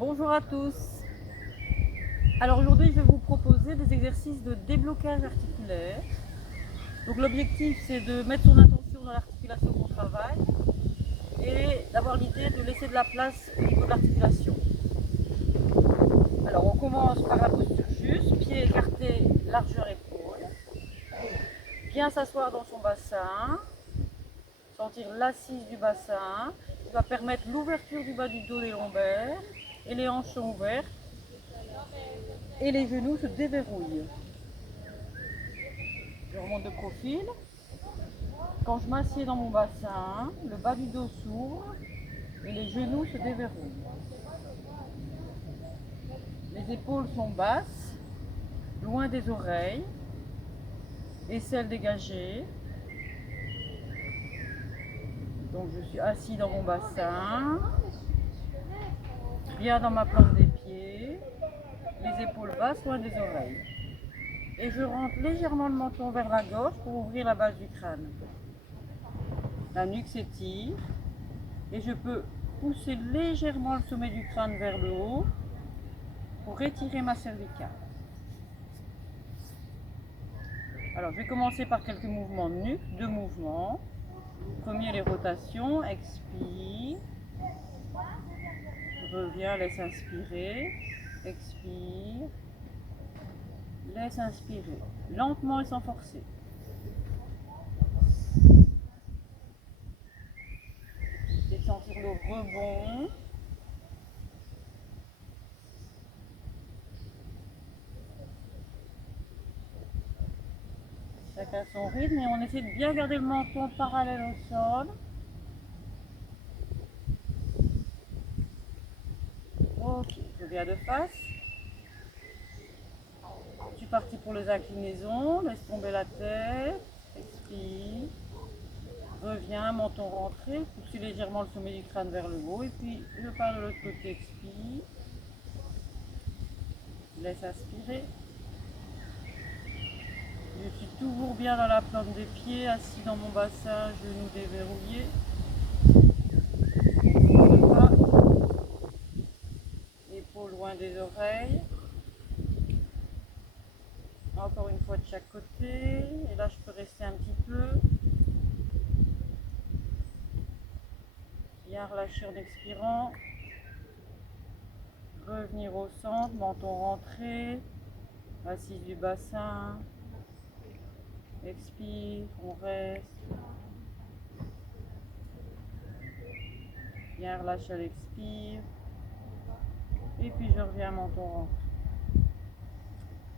Bonjour à tous. Alors aujourd'hui, je vais vous proposer des exercices de déblocage articulaire. Donc l'objectif, c'est de mettre son attention dans l'articulation qu'on travaille et d'avoir l'idée de laisser de la place au niveau de l'articulation. Alors on commence par la posture juste, pieds écartés, largeur épaule. Bien s'asseoir dans son bassin, sentir l'assise du bassin, qui va permettre l'ouverture du bas du dos des lombaires et les hanches sont ouvertes et les genoux se déverrouillent. Je remonte de profil. Quand je m'assieds dans mon bassin, le bas du dos s'ouvre et les genoux se déverrouillent. Les épaules sont basses, loin des oreilles, aisselles dégagées. Donc je suis assis dans mon bassin, bien dans ma plante des pieds, les épaules basses, loin des oreilles. Et je rentre légèrement le menton vers la gauche pour ouvrir la base du crâne. La nuque s'étire et je peux pousser légèrement le sommet du crâne vers le haut pour étirer ma cervicale. Alors je vais commencer par quelques mouvements de nuque, 2 mouvements. Premier, les rotations, expire, reviens, laisse inspirer, expire, laisse inspirer, lentement et sans forcer. Et de sentir le rebond. Chacun son rythme et on essaie de bien garder le menton parallèle au sol. Ok, je viens de face. Je suis partie pour les inclinaisons, laisse tomber la tête, expire. Reviens, menton rentré, poussez légèrement le sommet du crâne vers le haut et puis je pars de l'autre côté, expire. Laisse aspirer. Je suis toujours bien dans la plante des pieds, assis dans mon bassin, genoux déverrouillés. Épaules loin des oreilles. Encore une fois de chaque côté. Et là, je peux rester un petit peu. Bien relâcher en expirant. Revenir au centre, menton rentré. Assise du bassin. Expire, on reste. Bien relâcher à l'expire. Et puis je reviens, menton rentré.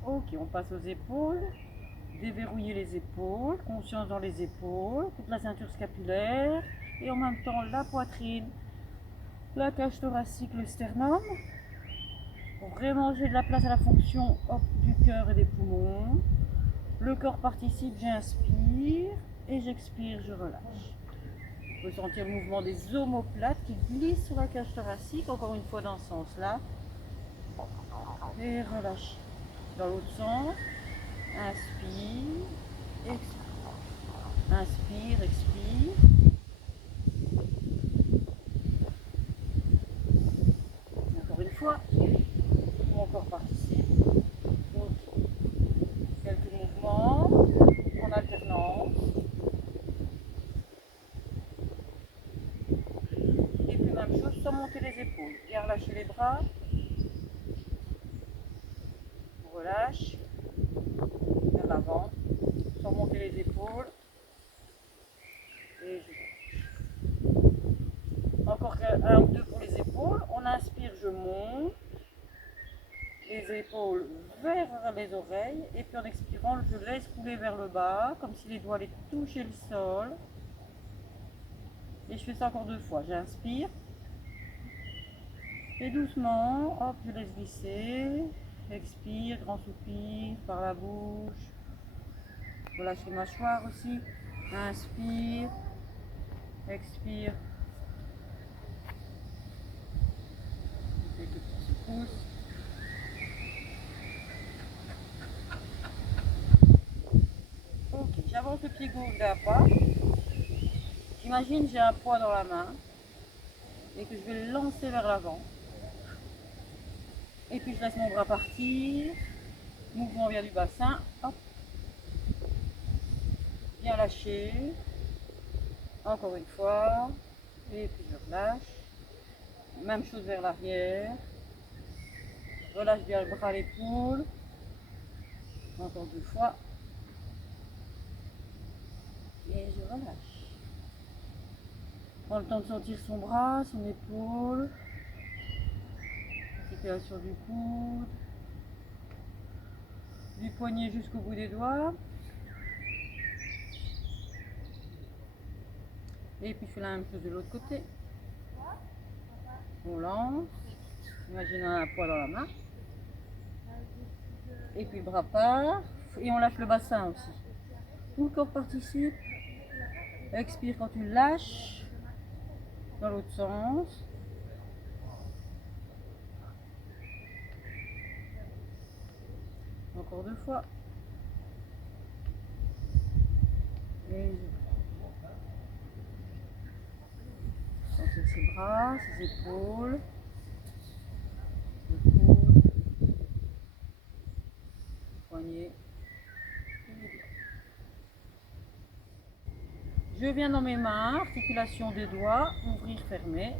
Ok, on passe aux épaules. Déverrouiller les épaules, conscience dans les épaules, toute la ceinture scapulaire et en même temps la poitrine, la cage thoracique, le sternum. Pour vraiment j'ai de la place à la fonction du cœur et des poumons. Le corps participe, j'inspire et j'expire, je relâche. On peut sentir le mouvement des omoplates qui glissent sur la cage thoracique, encore une fois dans ce sens-là. Et relâche. Dans l'autre sens, inspire, expire. Inspire, expire. Encore une fois, mon corps participe. Donc, quelques mouvements en alternance. Et puis même chose, sans monter les épaules. Bien relâcher les bras. On relâche. Vers l'avant. Sans monter les épaules. Et je relâche. Encore un ou deux pour les épaules. On inspire, je monte. Les épaules vers les oreilles. Et puis en expirant, je laisse couler vers le bas. Comme si les doigts allaient toucher le sol. Et je fais ça encore 2 fois. J'inspire. Et doucement, hop, je laisse glisser. Expire, grand soupir par la bouche. Relâche les mâchoires aussi. Inspire. Expire. Quelques petites secousses. Ok, j'avance le pied gauche d'un pas. J'imagine j'ai un poids dans la main et que je vais le lancer vers l'avant. Et puis je laisse mon bras partir. Mouvement vers du bassin. Hop. Bien lâché. Encore une fois. Et puis je relâche. Même chose vers l'arrière. Relâche bien le bras à l'épaule. Encore 2 fois. Et je relâche. Prends le temps de sentir son bras, son épaule. Articulation du coude. Du poignet jusqu'au bout des doigts. Et puis je fais la même chose de l'autre côté. On lance. Imaginez un poids dans la main. Et puis le bras part. Et on lâche le bassin aussi. Tout le corps participe. Expire quand tu lâches. Dans l'autre sens. Encore 2 fois. Et sentir ses bras, ses épaules, le coude, le poignet. Je viens dans mes mains, articulation des doigts, ouvrir, fermer,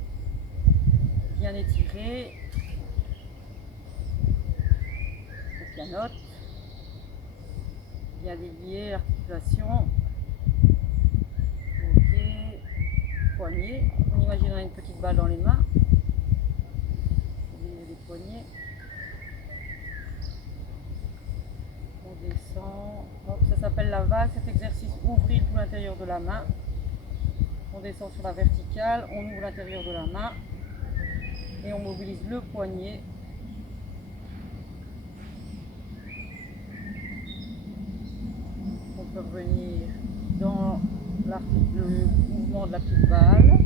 bien étirer, le pianote, bien délier l'articulation, ok, poignet, on imagine une petite balle dans les mains, les poignets, on descend, donc ça s'appelle la vague, cet exercice, ouvrir tout l'intérieur de la main. On descend sur la verticale, on ouvre l'intérieur de la main et on mobilise le poignet. On peut revenir dans le mouvement de la petite balle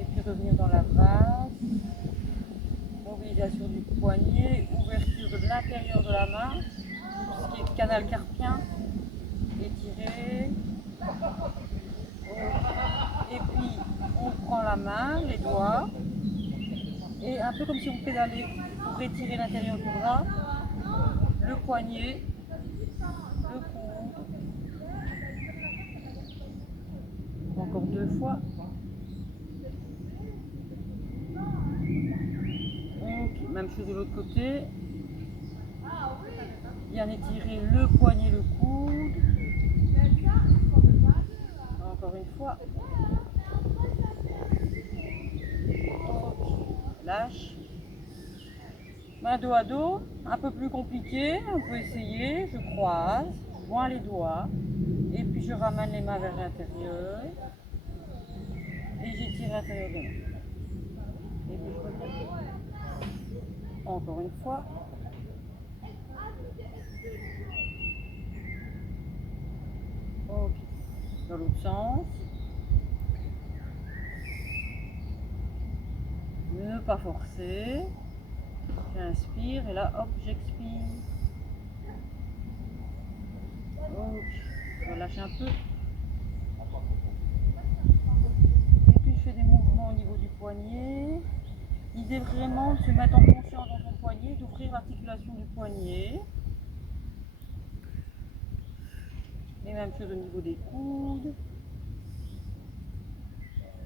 et puis revenir dans la vague. Mobilisation du poignet, ouverture de l'intérieur de la main, ce qui est canal carpien, étiré. Et puis on prend la main, les doigts, et un peu comme si on pédalait pour étirer l'intérieur du bras, le poignet, le coude. Encore 2 fois. Donc, même chose de l'autre côté. Bien étirer le poignet, le coude. Encore une fois. Lâche. Main dos à dos, un peu plus compliqué, on peut essayer. Je croise, je joins les doigts et puis je ramène les mains vers l'intérieur et j'étire l'intérieur de main. Et puis je reviens. Encore une fois. Ok. Dans l'autre sens. Ne pas forcer. J'inspire et là, hop, j'expire. Ok. Je relâche un peu. Et puis je fais des mouvements au niveau du poignet. L'idée vraiment de se mettre en conscience dans son poignet, d'ouvrir l'articulation du poignet. Et même chose au niveau des coudes.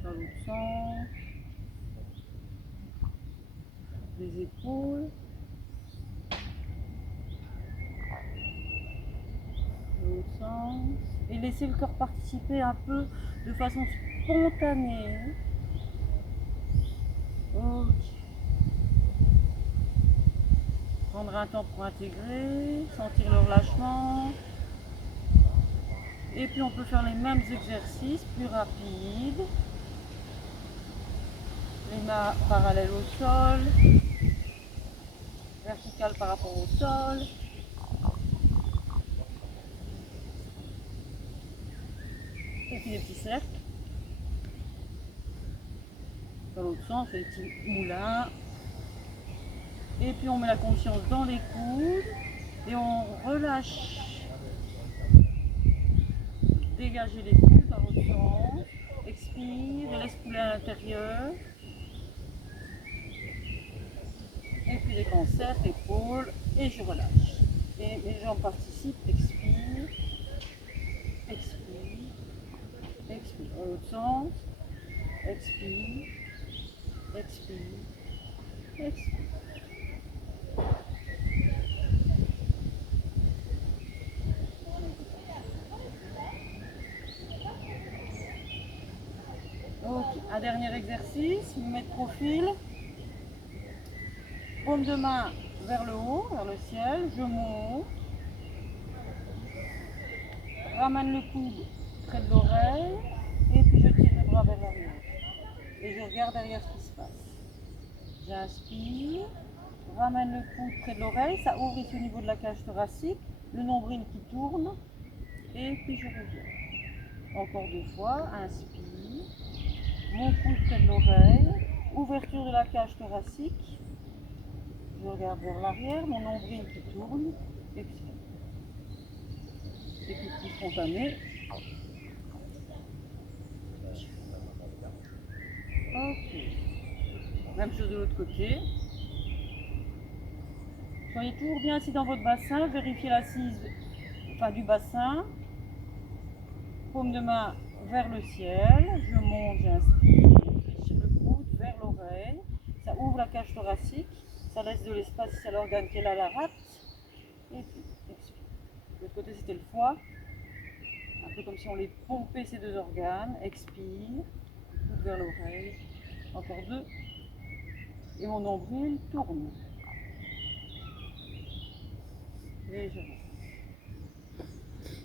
Dans l'autre sens. Les épaules. Dans l'autre sens. Et laisser le corps participer un peu de façon spontanée. Ok. Prendre un temps pour intégrer, sentir le relâchement. Et puis on peut faire les mêmes exercices, plus rapides. Les mains parallèles au sol. Verticales par rapport au sol. Et puis des petits cercles. Dans l'autre sens, les petits moulins. Et puis on met la conscience dans les coudes et on relâche. Dégagez les coudes dans l'autre sens. Expire et laisse couler à l'intérieur. des grands cercles, épaules, et je relâche. Et mes jambes participent, expire, expire, expire. Dans l'autre sens, expire, expire, expire. Donc, un dernier exercice, me mettre profil, paume de main vers le haut, vers le ciel, je monte, ramène le coude près de l'oreille, et puis je tire le bras vers l'arrière. Et je regarde derrière ce qui se passe. J'inspire, ramène le coude près de l'oreille, ça ouvre ici au niveau de la cage thoracique, le nombril qui tourne, et puis je reviens. Encore 2 fois, inspire, mon coude près de l'oreille, ouverture de la cage thoracique, je regarde vers l'arrière, mon nombril qui tourne, expire. Et puis plus spontané. Ok. Même chose de l'autre côté. Soyez toujours bien assis dans votre bassin, vérifiez l'assise du bassin. Paume de main vers le ciel, je monte, j'inspire, fléchir le coude vers l'oreille, ça ouvre la cage thoracique, ça laisse de l'espace ici à l'organe qui est là, la rate, et puis expire. De l'autre côté c'était le foie, un peu comme si on les pompait ces 2 organes, expire, coude vers l'oreille, encore 2, et mon nombril tourne. Légèrement.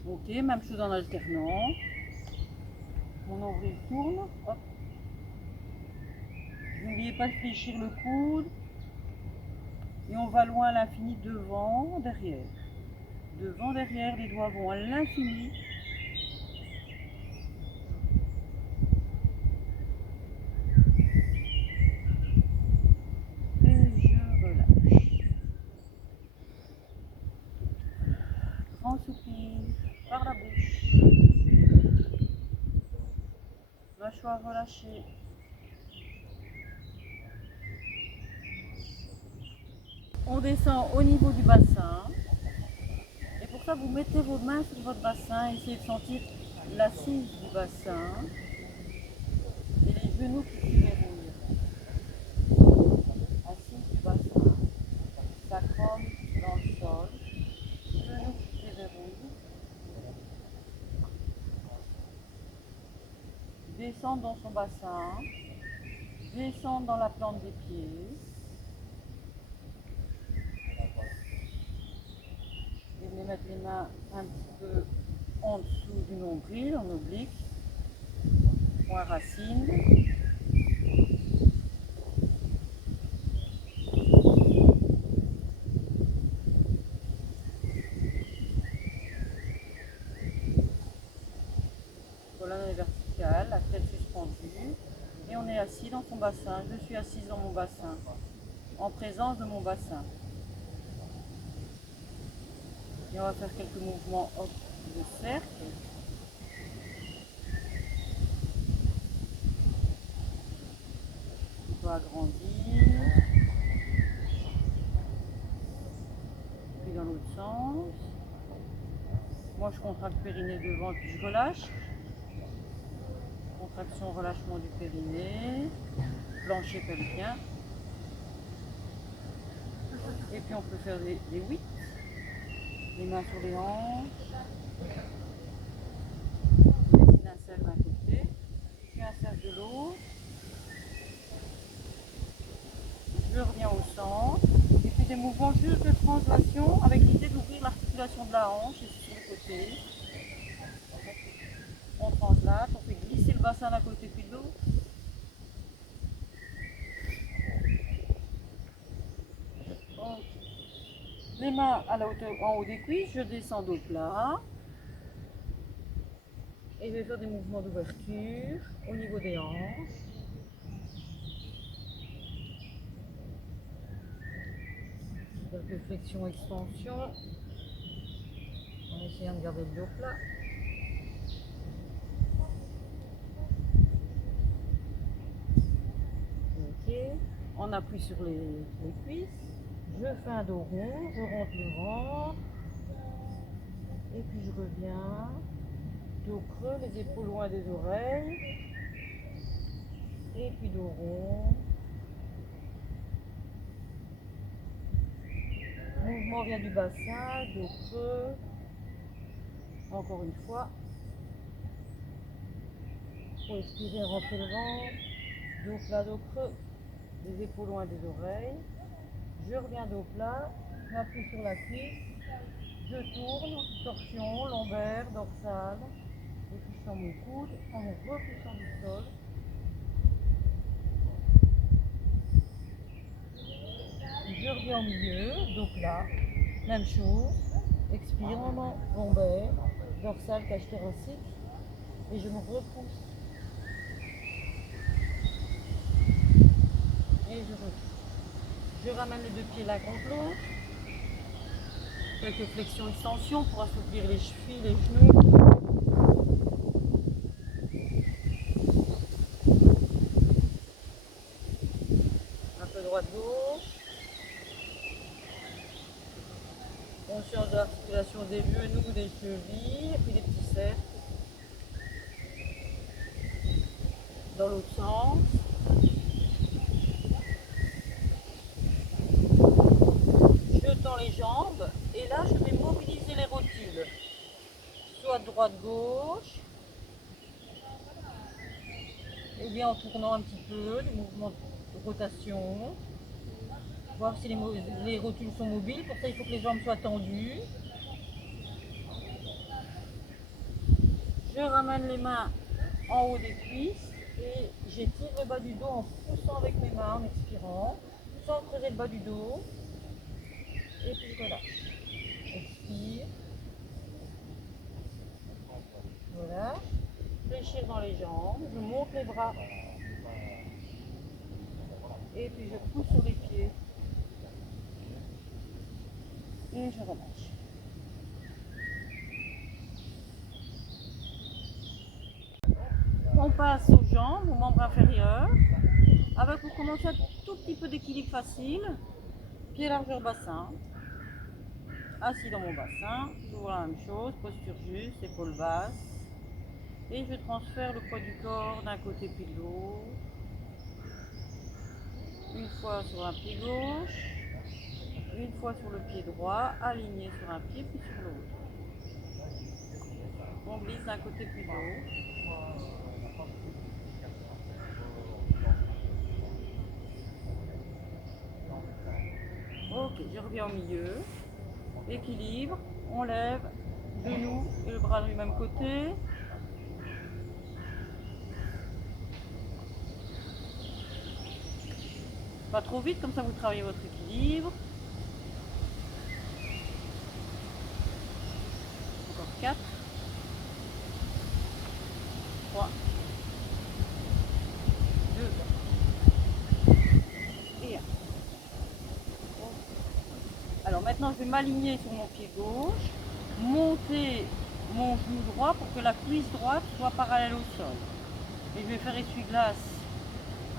Ok, même chose en alternant. Mon nombril tourne. Hop. N'oubliez pas de fléchir le coude. Et on va loin à l'infini, devant, derrière. Devant, derrière, les doigts vont à l'infini. Et je relâche. Grand soupir par la bouche. Mâchoire relâchée. On descend au niveau du bassin. Et pour ça, vous mettez vos mains sur votre bassin. Essayez de sentir l'assise du bassin. Et les genoux qui se verrouillent. Assise du bassin. Sacrum dans le sol. Genoux qui se déverrouillent. Descendre dans son bassin. Descendre dans la plante des pieds. Et venez mettre les mains un petit peu en dessous du nombril, en oblique, point racine. Colonne est verticale, la tête suspendue. Et on est assis dans son bassin. Je suis assise dans mon bassin, en présence de mon bassin. Et on va faire quelques mouvements de cercle. On va agrandir. Puis dans l'autre sens. Moi je contracte le périnée devant puis je relâche. Contraction, relâchement du périnée. Plancher pelvien. Et puis on peut faire des 8. Les mains sur les hanches. Dessine un cercle d'un côté, puis un cercle de l'autre. Je reviens au centre. Et puis des mouvements juste de translation avec l'idée d'ouvrir l'articulation de la hanche et sur le côté. On translate, on fait glisser le bassin d'un côté puis de l'autre. Les mains à la hauteur, en haut des cuisses, je descends dos plat. Et je vais faire des mouvements d'ouverture au niveau des hanches. Quelques flexions, extensions. En essayant de garder le dos plat. Ok. On appuie sur les cuisses. Je fais un dos rond, je rentre le ventre. Et puis je reviens. Dos creux, les épaules loin des oreilles. Et puis dos rond. Mouvement vient du bassin, dos creux. Encore une fois. Pour expirer, rentrer le ventre. Dos plat, dos creux. Les épaules loin des oreilles. Je reviens dos plat. M'appuie sur la cuisse. Je tourne. Torsion, lombaire, dorsale. Et puis je sens mon coude en me repoussant du sol. Je reviens au milieu, dos plat. Même chose. Expire, lombaire, dorsale, cage thoracique. Et je me repousse. Et je repousse. Je ramène les deux pieds l'un contre l'autre. Quelques flexions, extensions pour assouplir les chevilles, les genoux. Un peu droite-gauche. Conscience de l'articulation des genoux, des chevilles, et puis des petits cercles. Dans l'autre sens. Je tends les jambes et là je vais mobiliser les rotules. Soit droite-gauche, et bien en tournant un petit peu, des mouvements de rotation. Voir si les rotules sont mobiles, pour ça il faut que les jambes soient tendues. Je ramène les mains en haut des cuisses et j'étire le bas du dos en poussant avec mes mains, en expirant, sans creuser le bas du dos. Et puis je relâche. Expire. Voilà. Fléchir dans les jambes. Je monte les bras. Et puis je pousse sur les pieds. Et je relâche. On passe aux jambes, aux membres inférieurs. Avec pour commencer un tout petit peu d'équilibre facile. Pied largeur bassin. Assis dans mon bassin. Toujours la même chose. Posture juste, épaules basses. Et je transfère le poids du corps d'un côté puis de l'autre. Une fois sur un pied gauche. Une fois sur le pied droit, aligné sur un pied puis sur l'autre. On glisse d'un côté puis de l'autre. Ok, je reviens au milieu. Équilibre, on lève, genoux et le bras du même côté. Pas trop vite, comme ça vous travaillez votre équilibre. Encore 4, 3, 2 et 1. Alors maintenant je vais m'aligner sur mon pied gauche, monter mon genou droit pour que la cuisse droite soit parallèle au sol. Et je vais faire essuie-glace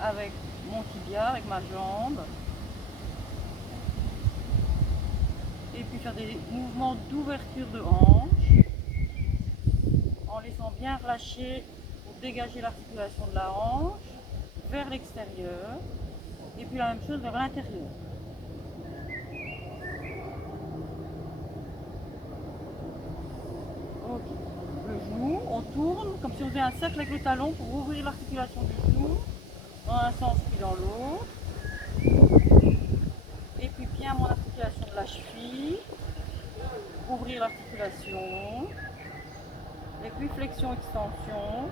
avec mon tibia, avec ma jambe. Et puis faire des mouvements d'ouverture de hanche en laissant bien relâcher pour dégager l'articulation de la hanche vers l'extérieur. Et puis la même chose vers l'intérieur. Ok. Le genou, on tourne comme si on faisait un cercle avec le talon pour ouvrir l'articulation du genou dans un sens puis dans l'autre. Et puis bien mon articulation de la cheville, ouvrir l'articulation. Et puis flexion, extension,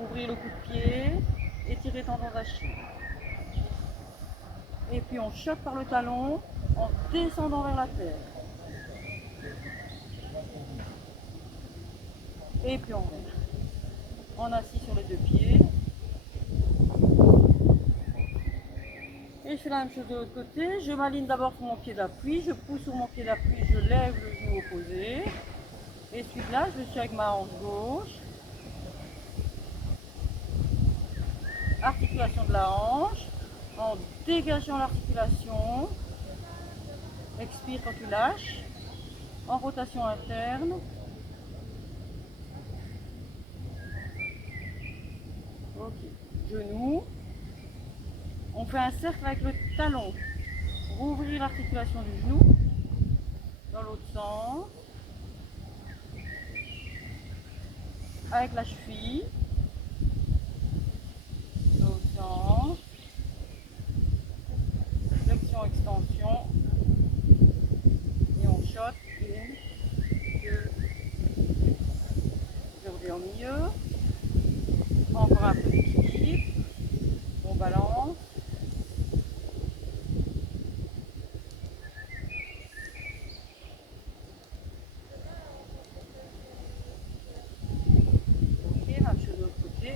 ouvrir le coup de pied, étirer tendon d'Achille. Et puis on choque par le talon en descendant vers la terre. Et puis on revient. On assis sur les deux pieds. Et je fais la même chose de l'autre côté. Je m'aligne d'abord sur mon pied d'appui. Je pousse sur mon pied d'appui. Je lève le genou opposé. Et celui-là, je suis avec ma hanche gauche. Articulation de la hanche. en dégageant l'articulation. Expire quand tu lâches. En rotation interne. Ok. Genou. On fait un cercle avec le talon. Rouvrir l'articulation du genou. Dans l'autre sens. Avec la cheville. Dans l'autre sens. Flexion, extension. Et on shot. 1, 2. Je reviens au milieu. Encore un peu d'équilibre. On balance. Ok, même chose de l'autre côté.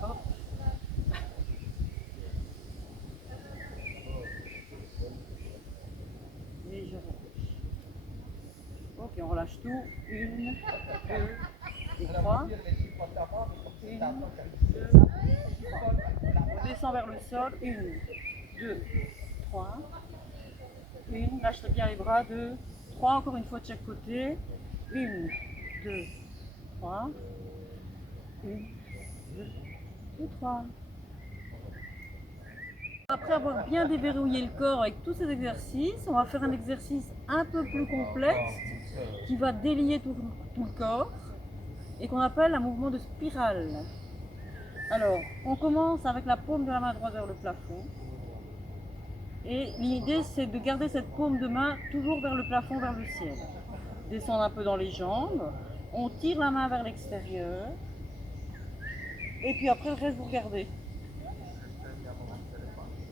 Hop. Et je relâche. Ok, on relâche tout. 1, 2 et 3. 1, 2, 3. On descend vers le sol. 1, 2, 3. 1, lâche bien les bras. 2, 3. Encore une fois de chaque côté. 1, 2, 3. 1, 2 et 3. Après avoir bien déverrouillé le corps avec tous ces exercices, on va faire un exercice un peu plus complexe qui va délier tout le corps et qu'on appelle un mouvement de spirale. Alors, on commence avec la paume de la main droite vers le plafond. Et l'idée, c'est de garder cette paume de main toujours vers le plafond, vers le ciel. Descendre un peu dans les jambes. On tire la main vers l'extérieur. Et puis après, le reste, vous regardez.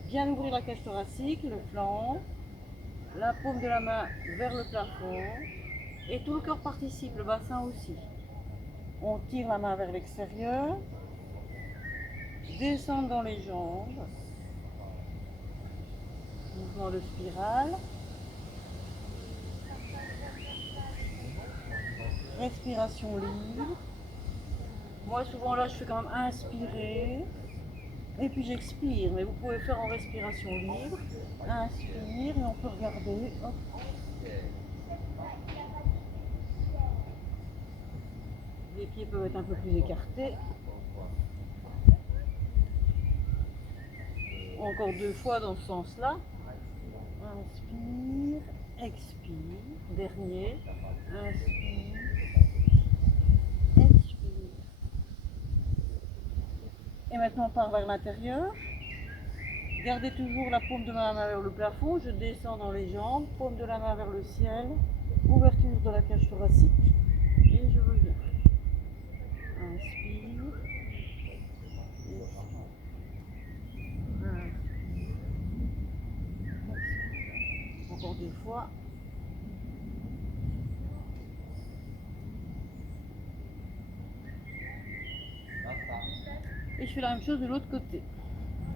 Bien ouvrir la cage thoracique, le flanc. La paume de la main vers le plafond. Et tout le corps participe, le bassin aussi. On tire la main vers l'extérieur. Descendre dans les jambes. Mouvement de spirale. Respiration libre. Moi souvent là je fais quand même inspirer et puis j'expire, mais vous pouvez faire en respiration libre. Inspire et on peut regarder. Hop. Les pieds peuvent être un peu plus écartés. Encore 2 fois dans ce sens-là. Inspire, expire. Dernier. Inspire, expire. Et maintenant on part vers l'intérieur. Gardez toujours la paume de ma main vers le plafond. Je descends dans les jambes. Paume de la main vers le ciel. Ouverture de la cage thoracique. Et je reviens. Inspire. Encore 2 fois. Et je fais la même chose de l'autre côté.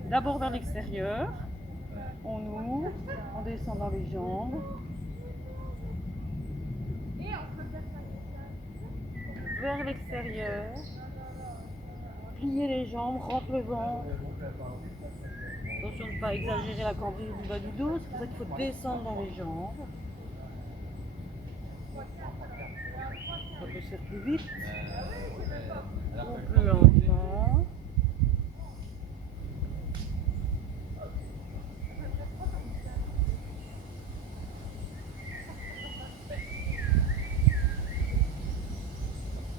D'abord vers l'extérieur. On ouvre. On descend dans les jambes. Vers l'extérieur. Pliez les jambes, rentre le ventre. Attention de ne pas exagérer la cambrure du bas du dos, c'est pour ça qu'il faut descendre dans les jambes. Ça peut se faire plus vite ou plus lentement.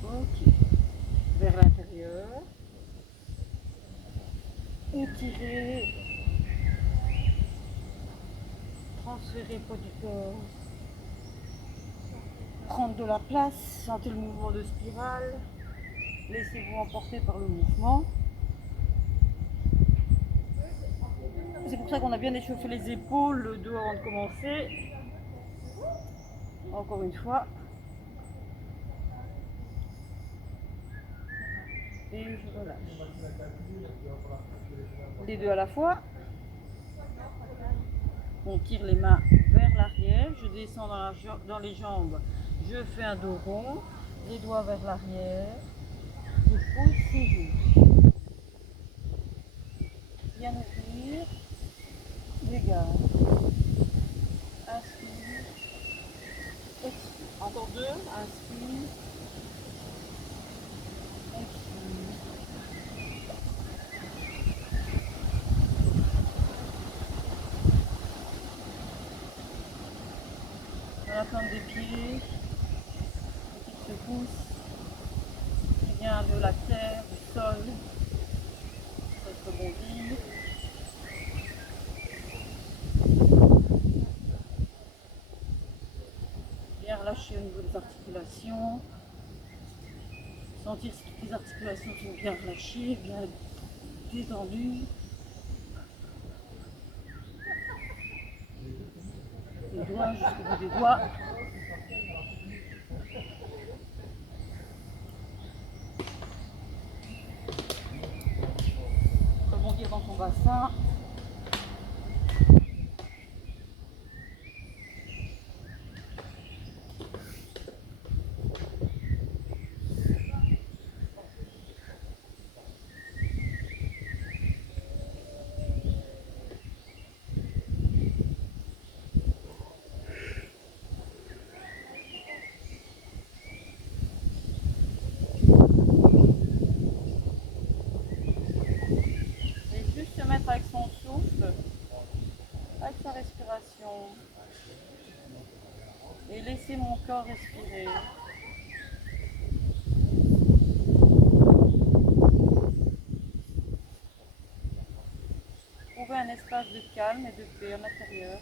Ok. Vers l'intérieur. Étirer. Transférer le poids du corps. Prendre de la place. Sentez le mouvement de spirale. Laissez-vous emporter par le mouvement. C'est pour ça qu'on a bien échauffé les épaules, le dos avant de commencer. Encore une fois. Et je relâche. Les deux à la fois. On tire les mains vers l'arrière. Je descends dans les jambes. Je fais un dos rond. Les doigts vers l'arrière. Je pose ses genoux. Bien ouvrir. Dégage. Inspire. Expire. Encore deux. Inspire. Expire. Dans la plante des pieds, petite secousse qui vient de la terre, du sol, peut rebondir. Bien relâcher au niveau des articulations. Sentir si toutes les articulations sont bien relâchées, bien détendues. Les doigts jusqu'au bout des doigts. Rebondir dans ton bassin. Avec son souffle, avec sa respiration, et laisser mon corps respirer. Trouver un espace de calme et de paix à l'intérieur.